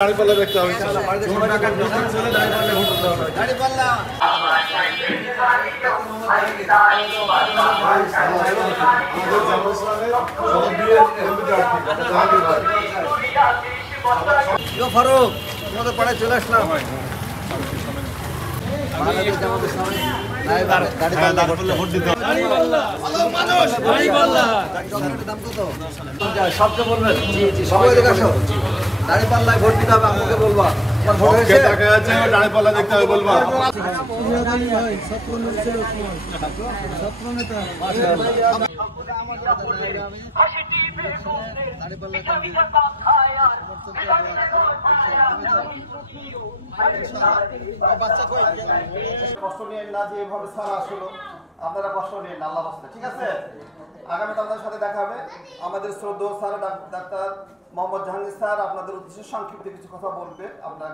দাঁড়িপাল্লা দেখতে হবে। ফারুক তোমাদের পাড়ায় চলে আসলাম। সবকে বলবেন সবাই দেখে আসো, দাঁড়িপাল্লায় ভোট দিতে হবে। আমাকে বলবা ভোট হয়েছে, দাঁড়িপাল্লা দেখতে হবে বলবা। কষ্ট নিয়ে না যে এভাবে ছাড়া আসলো, আপনারা কষ্ট নিয়ে আল্লাহ রাস্তায়, ঠিক আছে? আগামীতে আপনাদের সাথে দেখা হবে। আমাদের শ্রদ্ধেয় sir doctor Mohammad Jahangir sir আপনাদের উদ্দেশ্যে সংক্ষিপ্ত কিছু কথা বলবে। আপনার